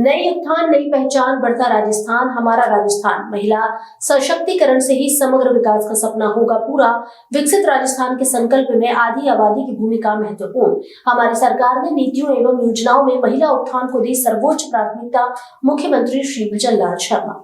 नई उत्थान नई पहचान, बढ़ता राजस्थान, हमारा राजस्थान। महिला सशक्तिकरण से ही समग्र विकास का सपना होगा पूरा। विकसित राजस्थान के संकल्प में आधी आबादी की भूमिका महत्वपूर्ण। हमारी सरकार ने नीतियों एवं योजनाओं में महिला उत्थान को दी सर्वोच्च प्राथमिकता। मुख्यमंत्री श्री भजनलाल शर्मा।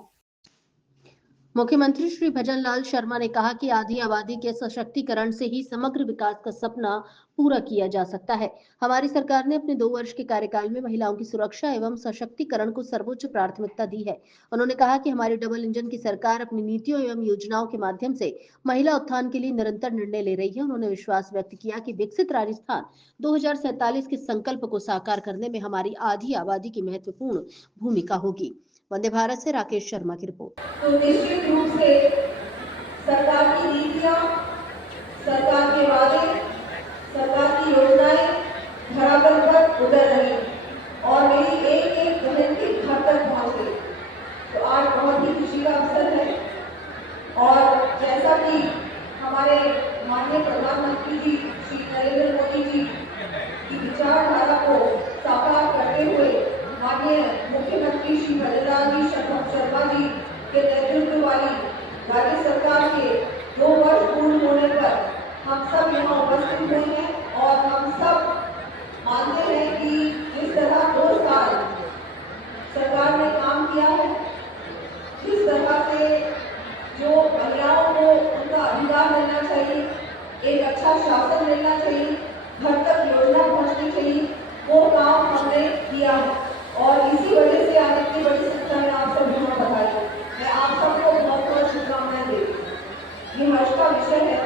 मुख्यमंत्री श्री भजनलाल शर्मा ने कहा कि आधी आबादी के सशक्तिकरण से ही समग्र विकास का सपना पूरा किया जा सकता है। हमारी सरकार ने अपने 2 वर्ष के कार्यकाल में महिलाओं की सुरक्षा एवं सशक्तिकरण को सर्वोच्च प्राथमिकता दी है। उन्होंने कहा कि हमारी डबल इंजन की सरकार अपनी नीतियों एवं योजनाओं के माध्यम से महिला उत्थान के लिए निरंतर निर्णय ले रही है। उन्होंने विश्वास व्यक्त किया कि विकसित राजस्थान 2047 के संकल्प को साकार करने में हमारी आधी आबादी की महत्वपूर्ण भूमिका होगी। वंदे भारत से राकेश शर्मा की रिपोर्ट। तो निश्चित रूप से सरकार की नीतियां, सरकार के वादे, सरकार की योजनाएं धरातल पर उतर रही और मेरी एक एक बहन के घर तक पहुंच गई। तो आज बहुत ही खुशी का अवसर है और जैसा कि हमारे माननीय प्रधानमंत्री जी श्री नरेंद्र मोदी जी की विचारधारा को साकार करते हुए माननीय मुख्यमंत्री श्री भजनलाल जी शर्मा जी के नेतृत्व वाली राज्य सरकार के 2 वर्ष पूर्ण होने पर हम सब यहाँ उपस्थित हुए हैं और हम सब मानते हैं कि जिस तरह 2 साल सरकार ने काम किया है, जिस तरह से जो महिलाओं को उनका अधिकार मिलना चाहिए, एक अच्छा शासन मिलना चाहिए, घर तक योजना पहुँचनी चाहिए, वो काम हमने किया है और इसी वजह से आज इतनी बड़ी संख्या में आप सब यहाँ बताई। मैं आप सबको बहुत बहुत शुभकामनाएं देती हूँ। ये हर्ष का विषय है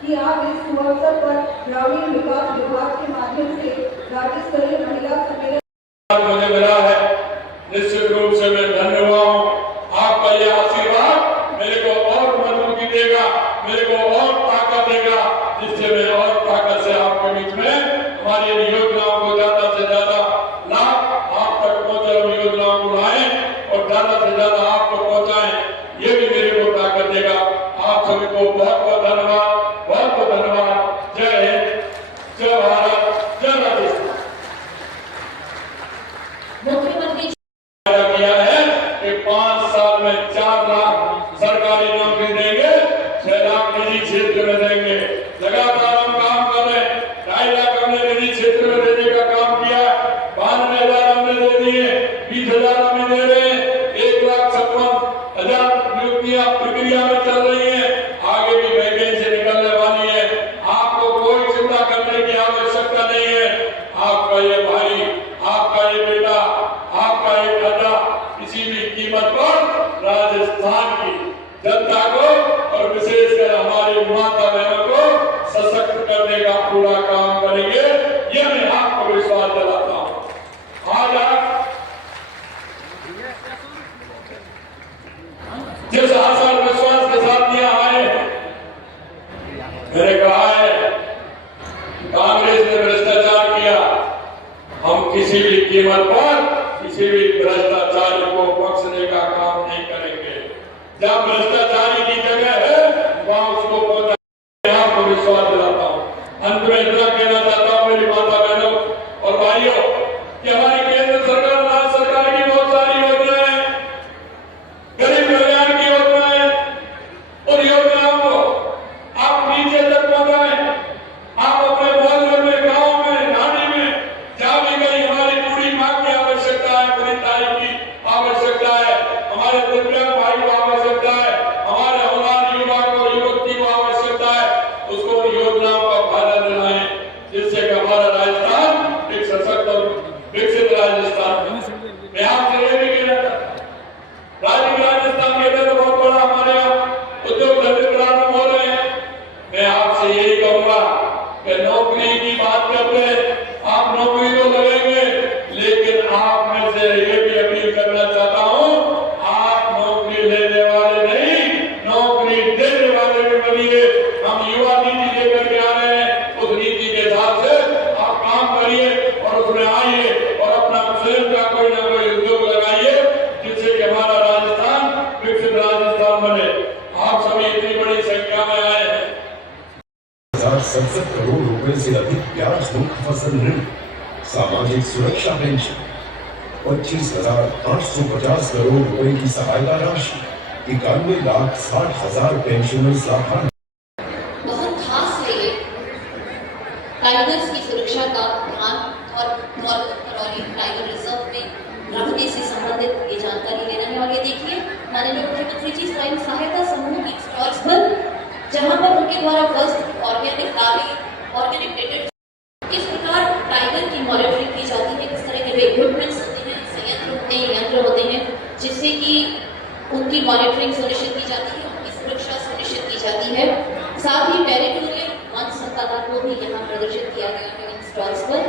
कि आज इस शुभ अवसर पर ग्रामीण विकास विभाग के माध्यम से राज्य स्तरीय महिला सम्मेलन मुझे मिला है। निश्चित रूप से मैं धन्यवाद हूँ। आपका यह आशीर्वाद मेरे को और मजबूती देगा, मेरे को और ताकत देगा, जिससे मैं और ताकत से आपके बीच में हमारी योजनाओं को ज्यादा से ज्यादा लाभ आप तक पहुंचे और योजनाओं को लाएं और ज्यादा से ज्यादा आपको पहुंचाएं। ये भी मेरे को ताकत देगा। आप सभी को बहुत बहुत धन्यवाद, बहुत बहुत धन्यवाद। जय हिंद, जय भारत, जय राजस्थान। मुख्यमंत्री किया है कि 5 साल में 4 लाख सरकारी नौकरी देंगे, 6 लाख निजी क्षेत्र में देंगे। लगातार हम काम कर रहे हैं। 2.5 लाख हमने निजी क्षेत्र में देने का काम किया। 92,000 हमने दे दिए, 20,000 हमें दे रहे हैं, 1,56,000 नियुक्तियां प्रक्रिया में चल रही है। आगे भी वैकेंसी निकलने वाली है। आपको कोई चिंता करने की आवश्यकता नहीं है। आपका ये भाई, आपका ये बेटा, आपका ये दादा किसी भी कीमत पर राजस्थान की जनता को और विशेषकर हमारी माता बहनों को सशक्त करने का पूरा काम करेंगे। यह मैं आपको विश्वास दिलाता हूँ। आज आप जिस आशा और विश्वास के साथ यहाँ आए, मैंने कहा है कांग्रेस ने भ्रष्टाचार किया। हम किसी भी कीमत पर किसी भी भ्रष्टाचारी को बख्शने का काम नहीं करेंगे। जहाँ भ्रष्टाचारी की जगह है वहाँ उसको पहुंचाने आपको विश्वास दिलाता हूँ। अंत में इतना कहना चाहता हूँ मेरी माता बहनों और भाइयों कि हमारी केंद्र सरकार, राज्य सरकार की बहुत सारी योजनाएं हैं, गरीब कल्याण की योजनाएं, और योजनाओं को आप नीचे तक पहुंचाएं। आप अपने मोहल्ले में, गांव में, नानी में जहाँ भी कहीं हमारी पूरी माँ की आवश्यकता है, पूरी तारीख की आवश्यकता है, हमारे दिव्यांग भाई को आवश्यकता है, हमारे होनहार युवा को, युवती को आवश्यकता है, उसको योजनाओं का फायदा दिलाएं, जिससे कि हमारा राजस्थान एक सशक्त और विकसित राजस्थान बने। मैं आपसे ये भी कहना चाहता हूँ, राजस्थान के अंदर बहुत बड़ा हमारे यहाँ उद्योग धंधे प्रारंभ हो रहे हैं। मैं आपसे यही कहूंगा कि नौकरी की बात करते हैं, आप नौकरी तो लगेंगे, लेकिन आप में से ये भी अपील करना चाहता हूँ, आप नौकरी लेने वाले नहीं, नौकरी देने वाले भी बनिए। हम युवा नीति लेकर के आ रहे हैं, उस नीति के हिसाब से आप काम करिए और उसमें आइए और अपना स्वयं का कोई ना कोई उद्योग लगाइए, जिससे कि हमारा राजस्थान विकसित राजस्थान बने। आप सभी इतनी बड़ी संख्या में आए हैं। 67 करोड़ रुपए से अधिक ब्याज मुक्त फसल ऋण, सामाजिक सुरक्षा पेंशन, 25,850 करोड़ रुपए की सहायता राशि, 91,60,000 पेंशनर्स लाभान्वित। बहुत खास है ये टाइगर्स की सुरक्षा का ध्यान और टाइगर रिजर्व में रखने से संबंधित ये जानकारी लेना है। और ये देखिए माननीय मुख्यमंत्री जी स्वयं सहायता समूह की स्टॉल्स पर, जहां पर उनके द्वारा फर्स्ट ऑर्गेनिक दावे, ऑर्गेनिक डेटेड किस प्रकार टाइगर की मॉनिटरिंग की जाती है, किस तरह के इक्विपमेंट्स होते हैं, संयंत्र होते हैं, यंत्र होते हैं, जिससे कि उनकी मॉनिटरिंग सुनिश्चित की जाती है, उनकी सुरक्षा सुनिश्चित की जाती है। साथ ही टेरिटोरियल वन संपदा को भी यहाँ प्रदर्शित किया गया है इन स्टॉल्स पर।